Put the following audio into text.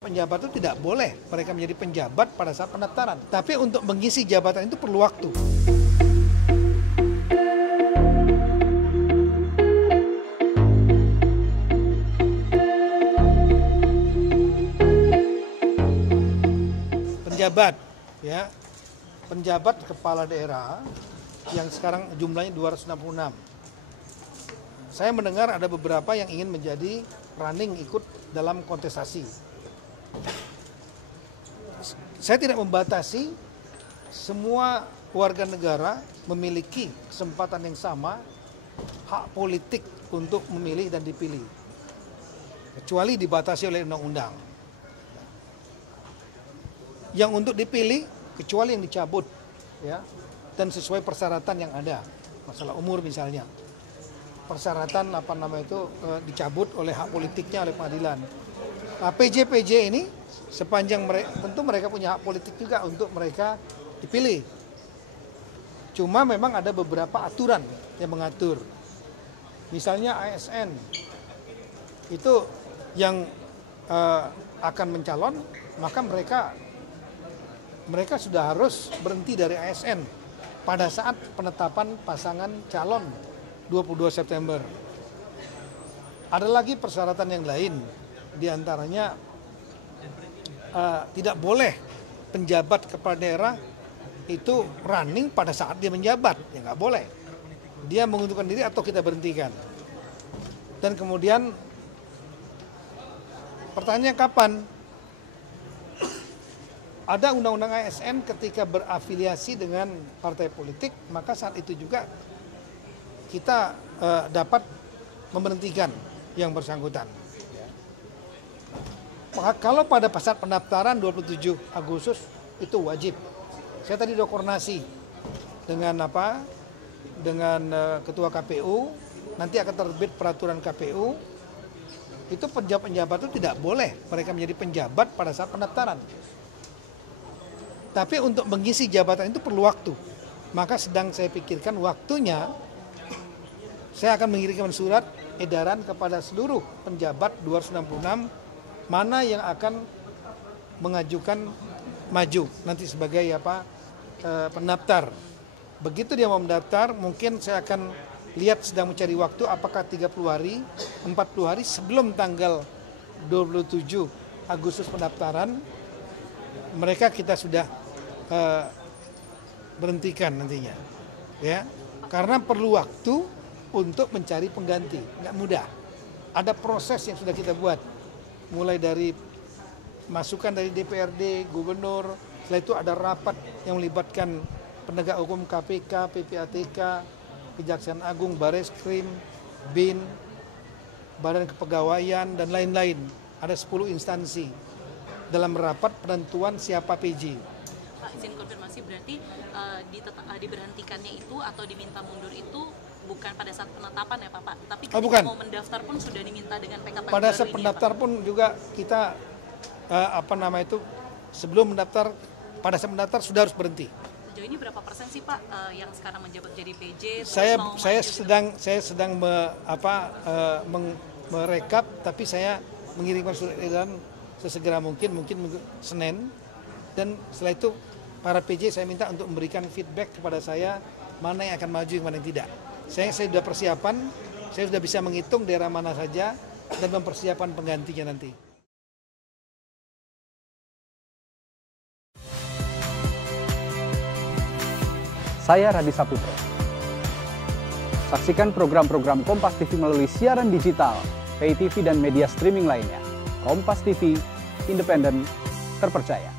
Penjabat itu tidak boleh mereka menjadi penjabat pada saat pendaftaran. Tapi untuk mengisi jabatan itu perlu waktu. Penjabat, ya, penjabat kepala daerah yang sekarang jumlahnya 266. Saya mendengar ada beberapa yang ingin menjadi running ikut dalam kontestasi. Saya tidak membatasi, semua warga negara memiliki kesempatan yang sama, hak politik untuk memilih dan dipilih, kecuali dibatasi oleh undang-undang. Yang untuk dipilih, kecuali yang dicabut, ya, dan sesuai persyaratan yang ada, masalah umur misalnya, persyaratan dicabut oleh hak politiknya oleh pengadilan. Nah, PJ ini sepanjang tentu mereka punya hak politik juga untuk mereka dipilih. Cuma memang ada beberapa aturan yang mengatur. Misalnya ASN itu yang akan mencalon, maka mereka sudah harus berhenti dari ASN pada saat penetapan pasangan calon 22 September. Ada lagi persyaratan yang lain. Di antaranya tidak boleh penjabat kepala daerah itu running pada saat dia menjabat, ya nggak boleh. Dia mengundurkan diri atau kita berhentikan. Dan kemudian pertanyaannya kapan? Ada undang-undang ASN ketika berafiliasi dengan partai politik, maka saat itu juga kita dapat memberhentikan yang bersangkutan. Kalau pada saat pendaftaran 27 Agustus itu wajib. Saya tadi udah koordinasi dengan ketua KPU, nanti akan terbit peraturan KPU. Itu penjabat itu tidak boleh mereka menjadi penjabat pada saat pendaftaran. Tapi untuk mengisi jabatan itu perlu waktu. Maka sedang saya pikirkan waktunya, saya akan mengirimkan surat edaran kepada seluruh penjabat 266 mana yang akan mengajukan maju nanti sebagai pendaftar. Begitu dia mau mendaftar, mungkin saya akan lihat sedang mencari waktu apakah 30 hari, 40 hari sebelum tanggal 27 Agustus pendaftaran, mereka kita sudah berhentikan nantinya. Ya, karena perlu waktu untuk mencari pengganti, nggak mudah. Ada proses yang sudah kita buat. Mulai dari masukan dari DPRD, gubernur, setelah itu ada rapat yang melibatkan penegak hukum KPK, PPATK, Kejaksaan Agung, Bareskrim, BIN, Badan Kepegawaian, dan lain-lain. Ada 10 instansi dalam rapat penentuan siapa PJ. Pak, izin konfirmasi, berarti diberhentikannya itu atau diminta mundur itu bukan pada saat penetapan ya Pak, tapi ketika mau mendaftar pun sudah diminta dengan PKPU. Pada saat pendaftar pun juga kita sebelum mendaftar, pada saat mendaftar sudah harus berhenti. Sejauh ini berapa persen sih Pak yang sekarang menjabat jadi PJ? Saya sedang merekap, tapi saya mengirimkan surat edaran sesegera mungkin Senin, dan setelah itu para PJ saya minta untuk memberikan feedback kepada saya mana yang akan maju, mana yang tidak. Saya sudah persiapan, saya sudah bisa menghitung daerah mana saja dan mempersiapkan penggantinya nanti. Saya Radhi Saputro. Saksikan program-program Kompas TV melalui siaran digital, pay TV dan media streaming lainnya. Kompas TV, independen, terpercaya.